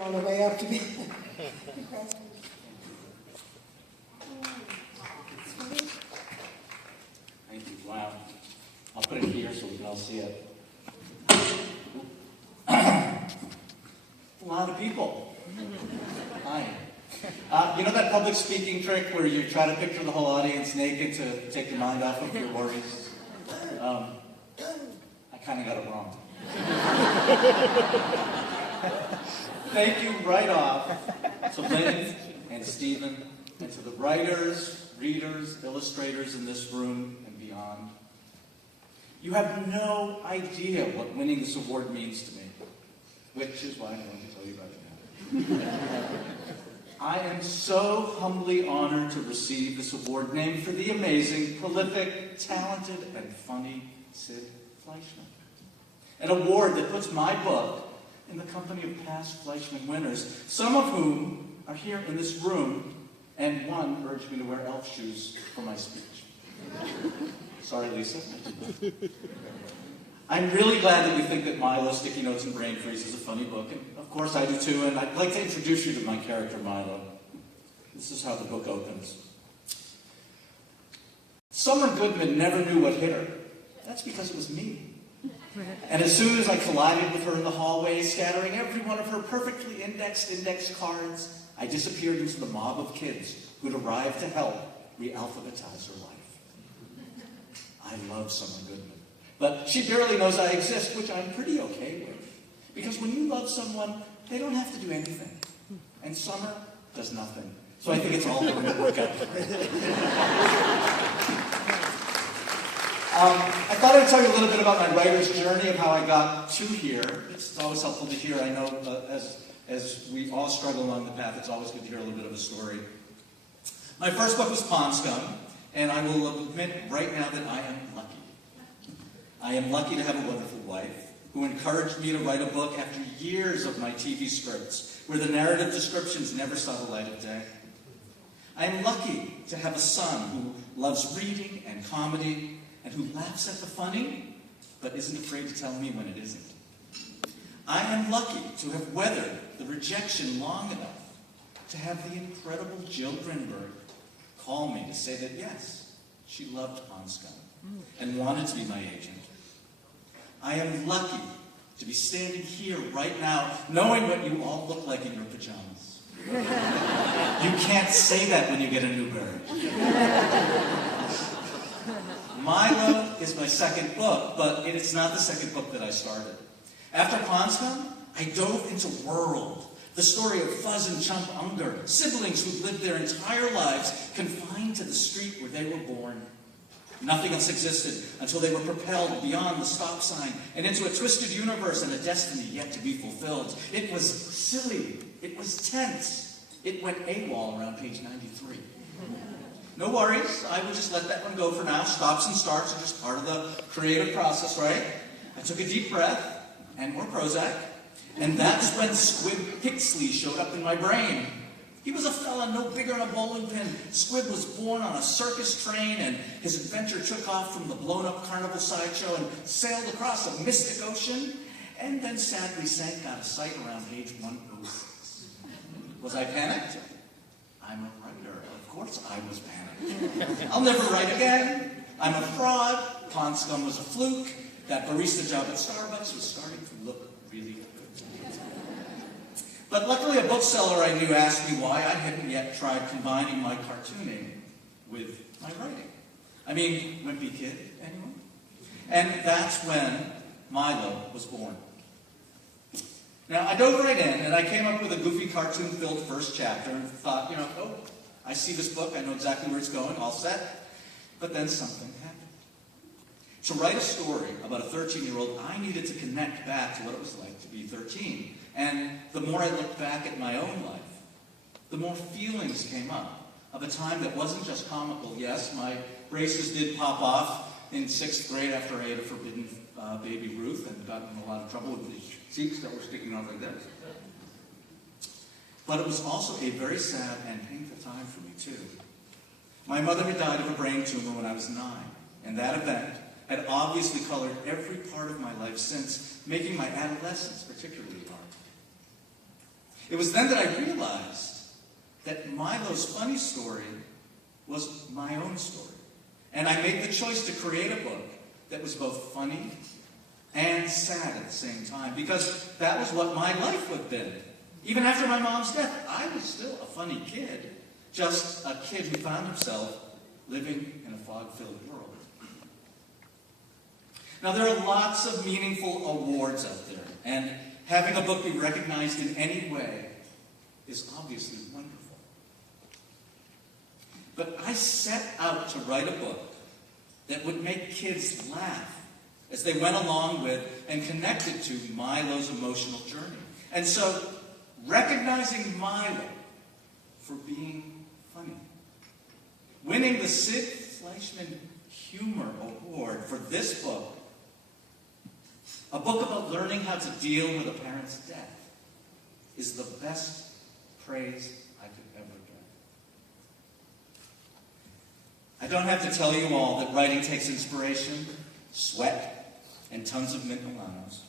On the way up to me. Thank you. Wow. I'll put it here so we can all see it. A lot of people. Hi. You know that public speaking trick where you try to picture the whole audience naked to take your mind off of your worries? I kind of got it wrong. Thank you right off to Lynn and Stephen, and to the writers, readers, illustrators in this room and beyond. You have no idea what winning this award means to me, which is why I'm going to tell you about it now. I am so humbly honored to receive this award named for the amazing, prolific, talented, and funny Sid Fleischman. An award that puts my book in the company of past Fleischman winners, some of whom are here in this room, and one urged me to wear elf shoes for my speech. Sorry, Lisa. I'm really glad that you think that Milo, Sticky Notes, and Brain Freeze is a funny book, and of course I do too, and I'd like to introduce you to my character, Milo. This is how the book opens. Summer Goodman never knew what hit her. That's because it was me. And as soon as I collided with her in the hallway, scattering every one of her perfectly indexed index cards, I disappeared into the mob of kids who'd arrived to help re-alphabetize her life. I love Summer Goodman, but she barely knows I exist, which I'm pretty okay with. Because when you love someone, they don't have to do anything. And Summer does nothing. So I think it's all going to work out. I thought I'd tell you a little bit about my writer's journey of how I got to here. It's always helpful to hear. I know as we all struggle along the path, it's always good to hear a little bit of a story. My first book was Pond Scum, and I will admit right now that I am lucky. I am lucky to have a wonderful wife who encouraged me to write a book after years of my TV scripts, where the narrative descriptions never saw the light of day. I am lucky to have a son who loves reading and comedy, and who laughs at the funny, but isn't afraid to tell me when it isn't. I am lucky to have weathered the rejection long enough to have the incredible Jill Grinberg call me to say that yes, she loved Pond Scum and wanted to be my agent. I am lucky to be standing here right now knowing what you all look like in your pajamas. You can't say that when you get a new bird. Milo is my second book, but it's not the second book that I started. After Pond Scum, I dove into World, the story of Fuzz and Chump Unger, siblings who've lived their entire lives confined to the street where they were born. Nothing else existed until they were propelled beyond the stop sign and into a twisted universe and a destiny yet to be fulfilled. It was silly. It was tense. It went AWOL around page 93. No worries, I would just let that one go for now. Stops and starts are just part of the creative process, right? I took a deep breath, and more Prozac, and that's when Squib Pixley showed up in my brain. He was a fella no bigger than a bowling pin. Squib was born on a circus train, and his adventure took off from the blown-up carnival sideshow and sailed across a mystic ocean, and then sadly sank out of sight around page 106. Was I panicked? I'm a writer. Of course I was panicked. I'll never write again. I'm a fraud. Pond Scum was a fluke. That barista job at Starbucks was starting to look really good. But luckily a bookseller I knew asked me why I hadn't yet tried combining my cartooning with my writing. I mean, wimpy kid, anyone? And that's when Milo was born. Now, I dove right in, and I came up with a goofy cartoon-filled first chapter and thought, oh, I see this book, I know exactly where it's going, all set. But then something happened. To write a story about a 13-year-old, I needed to connect back to what it was like to be 13. And the more I looked back at my own life, the more feelings came up of a time that wasn't just comical. Yes, my braces did pop off in 6th grade after I ate a forbidden baby Ruth and got in a lot of trouble with the cheeks that were sticking out like this. But it was also a very sad and painful time for me, too. My mother had died of a brain tumor when I was 9, and that event had obviously colored every part of my life since, making my adolescence particularly hard. It was then that I realized that Milo's funny story was my own story. And I made the choice to create a book that was both funny and sad at the same time, because that was what my life would have been. Even after my mom's death, I was still a funny kid, just a kid who found himself living in a fog-filled world. Now, there are lots of meaningful awards out there, and having a book be recognized in any way is obviously wonderful. But I set out to write a book that would make kids laugh as they went along with and connected to Milo's emotional journey. And so, recognizing Milo for being funny, winning the Sid Fleischman Humor Award for this book, a book about learning how to deal with a parent's death, is the best praise I could ever get. I don't have to tell you all that writing takes inspiration, sweat, and tons of mint Milanos.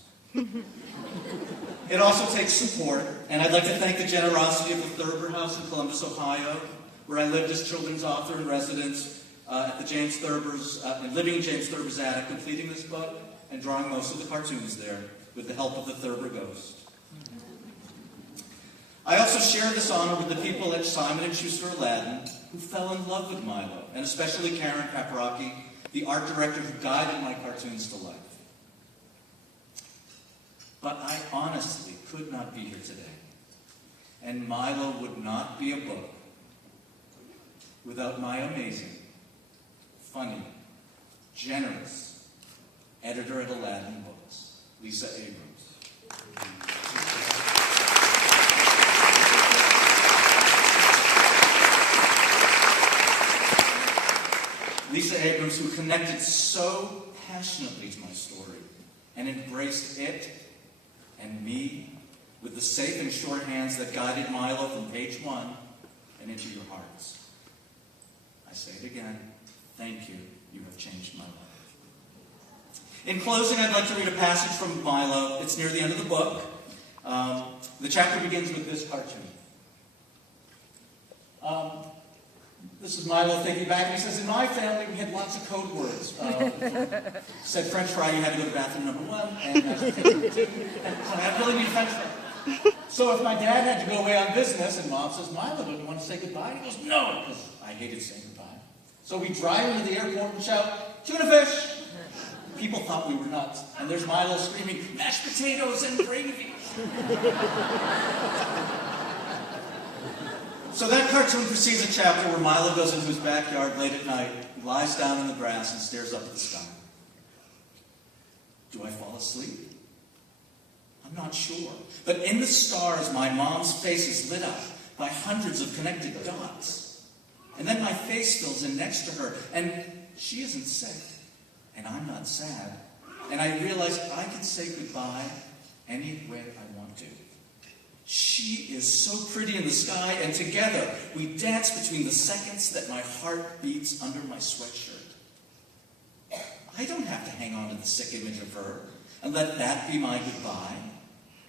It also takes support, and I'd like to thank the generosity of the Thurber House in Columbus, Ohio, where I lived as children's author in residence at the James Thurber's, living in James Thurber's attic, completing this book and drawing most of the cartoons there with the help of the Thurber Ghost. I also share this honor with the people at Simon & Schuster Aladdin who fell in love with Milo, and especially Karen Paprocki, the art director who guided my cartoons to life. But I honestly could not be here today, and Milo would not be a book without my amazing, funny, generous editor at Aladdin Books, Lisa Abrams. Lisa Abrams, who connected so passionately to my story and embraced it and me with the safe and sure hands that guided Milo from page 1 and into your hearts. I say it again, thank you. You have changed my life. In closing, I'd like to read a passage from Milo. It's near the end of the book. The chapter begins with this cartoon. This is Milo thinking back, and he says, in my family, we had lots of code words. Said French fry, you had to go to bathroom number 1, and I really need French fry. So if my dad had to go away on business, and Mom says, Milo, don't you want to say goodbye? And he goes, no, because I hated saying goodbye. So we drive into the airport and shout, tuna fish! People thought we were nuts. And there's Milo screaming, mashed potatoes and gravy! So that cartoon precedes a chapter where Milo goes into his backyard late at night, lies down in the grass, and stares up at the sky. Do I fall asleep? I'm not sure. But in the stars, my mom's face is lit up by hundreds of connected dots. And then my face fills in next to her, and she isn't sick, and I'm not sad. And I realize I can say goodbye any way I want to. She is so pretty in the sky, and together we dance between the seconds that my heart beats under my sweatshirt. I don't have to hang on to the sick image of her and let that be my goodbye.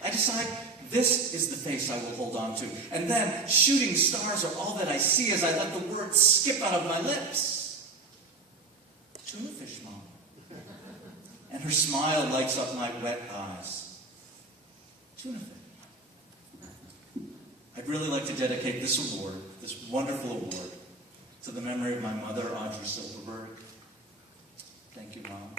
I decide this is the face I will hold on to, and then shooting stars are all that I see as I let the words skip out of my lips. Tuna fish, Mom. And her smile lights up my wet eyes. Tuna fish. I'd really like to dedicate this award, this wonderful award, to the memory of my mother, Audrey Silverberg. Thank you, Mom.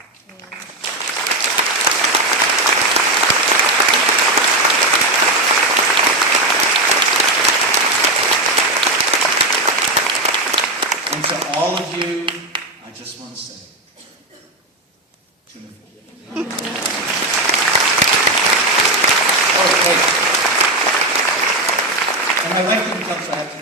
And to all of you, I just want to say, tuna fish. Oh, wait. And my wife didn't come, so I have to